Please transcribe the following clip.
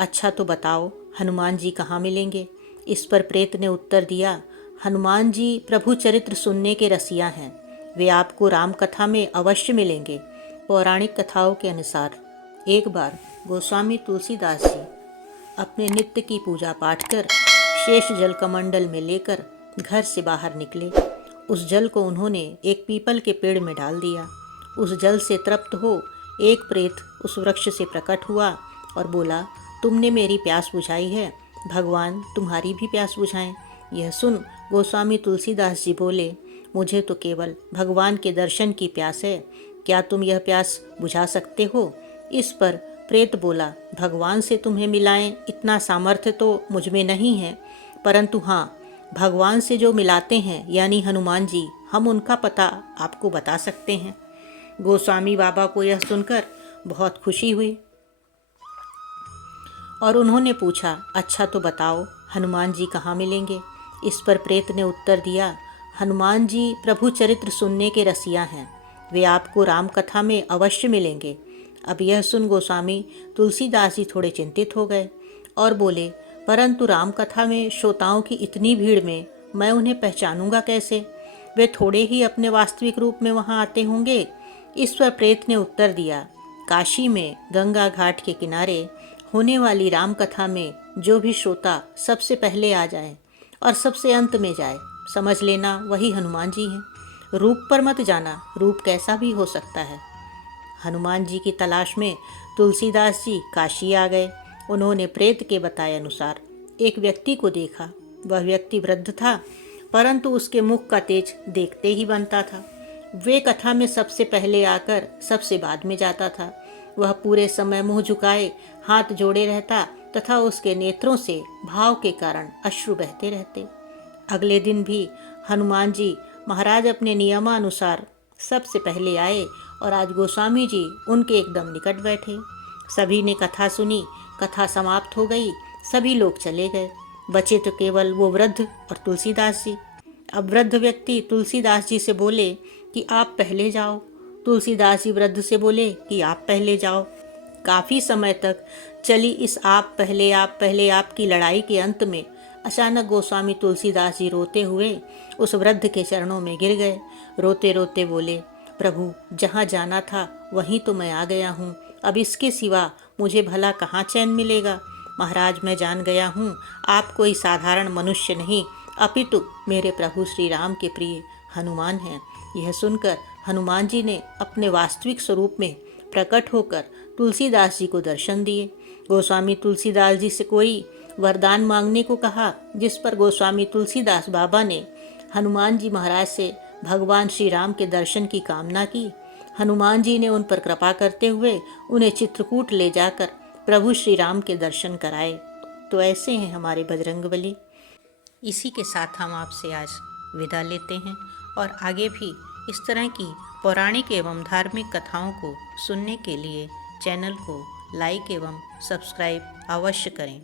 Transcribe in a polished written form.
अच्छा तो बताओ हनुमान जी कहाँ मिलेंगे। इस पर प्रेत ने उत्तर दिया, हनुमान जी प्रभु चरित्र सुनने के रसिया हैं, वे आपको राम कथा में अवश्य मिलेंगे। पौराणिक कथाओं के अनुसार एक बार गोस्वामी तुलसीदास जी अपने नित्य की पूजा पाठ कर शेष जल कमंडल में लेकर घर से बाहर निकले। उस जल को उन्होंने एक पीपल के पेड़ में डाल दिया। उस जल से तृप्त हो एक प्रेत उस वृक्ष से प्रकट हुआ और बोला, तुमने मेरी प्यास बुझाई है, भगवान तुम्हारी भी प्यास बुझाएं। यह सुन गोस्वामी तुलसीदास जी बोले, मुझे तो केवल भगवान के दर्शन की प्यास है, क्या तुम यह प्यास बुझा सकते हो। इस पर प्रेत बोला, भगवान से तुम्हें मिलाएं इतना सामर्थ्य तो मुझ में नहीं है, परंतु हाँ, भगवान से जो मिलाते हैं यानी हनुमान जी, हम उनका पता आपको बता सकते हैं। गोस्वामी बाबा को यह सुनकर बहुत खुशी हुई और उन्होंने पूछा, अच्छा तो बताओ हनुमान जी कहाँ मिलेंगे। इस पर प्रेत ने उत्तर दिया, हनुमान जी प्रभु चरित्र सुनने के रसिया हैं, वे आपको राम कथा में अवश्य मिलेंगे। अब यह सुन गोस्वामी तुलसीदास जी थोड़े चिंतित हो गए और बोले, परंतु राम कथा में श्रोताओं की इतनी भीड़ में मैं उन्हें पहचानूंगा कैसे, वे थोड़े ही अपने वास्तविक रूप में वहां आते होंगे। इस पर प्रेत ने उत्तर दिया, काशी में गंगा घाट के किनारे होने वाली राम कथा में जो भी श्रोता सबसे पहले आ जाए और सबसे अंत में जाए, समझ लेना वही हनुमान जी हैं। रूप पर मत जाना, रूप कैसा भी हो सकता है। हनुमान जी की तलाश में तुलसीदास जी काशी आ गए। उन्होंने प्रेत के बताए अनुसार एक व्यक्ति को देखा। वह व्यक्ति वृद्ध था, परंतु उसके मुख का तेज देखते ही बनता था। वे कथा में सबसे पहले आकर सबसे बाद में जाता था। वह पूरे समय मुंह झुकाए हाथ जोड़े रहता तथा उसके नेत्रों से भाव के कारण अश्रु बहते रहते। अगले दिन भी हनुमान जी महाराज अपने नियमानुसार सबसे पहले आए और आज गोस्वामी जी उनके एकदम निकट बैठे। सभी ने कथा सुनी, कथा समाप्त हो गई, सभी लोग चले गए, बचे तो केवल वो वृद्ध और तुलसीदास जी। अब वृद्ध व्यक्ति तुलसीदास जी से बोले कि आप पहले जाओ। तुलसीदास जी वृद्ध से बोले कि आप पहले जाओ। काफ़ी समय तक चली इस आप पहले आप की लड़ाई के अंत में अचानक गोस्वामी तुलसीदास जी रोते हुए उस वृद्ध के चरणों में गिर गए। रोते रोते बोले, प्रभु जहाँ जाना था वहीं तो मैं आ गया हूँ, अब इसके सिवा मुझे भला कहाँ चैन मिलेगा। महाराज मैं जान गया हूँ आप कोई साधारण मनुष्य नहीं अपितु मेरे प्रभु श्री राम के प्रिय हनुमान हैं। यह सुनकर हनुमान जी ने अपने वास्तविक स्वरूप में प्रकट होकर तुलसीदास जी को दर्शन दिए। गोस्वामी तुलसीदास जी से कोई वरदान मांगने को कहा, जिस पर गोस्वामी तुलसीदास बाबा ने हनुमान जी महाराज से भगवान श्री राम के दर्शन की कामना की। हनुमान जी ने उन पर कृपा करते हुए उन्हें चित्रकूट ले जाकर प्रभु श्री राम के दर्शन कराए। तो ऐसे हैं हमारे बजरंगबली। इसी के साथ हम आपसे आज विदा लेते हैं और आगे भी इस तरह की पौराणिक एवं धार्मिक कथाओं को सुनने के लिए चैनल को लाइक एवं सब्सक्राइब अवश्य करें।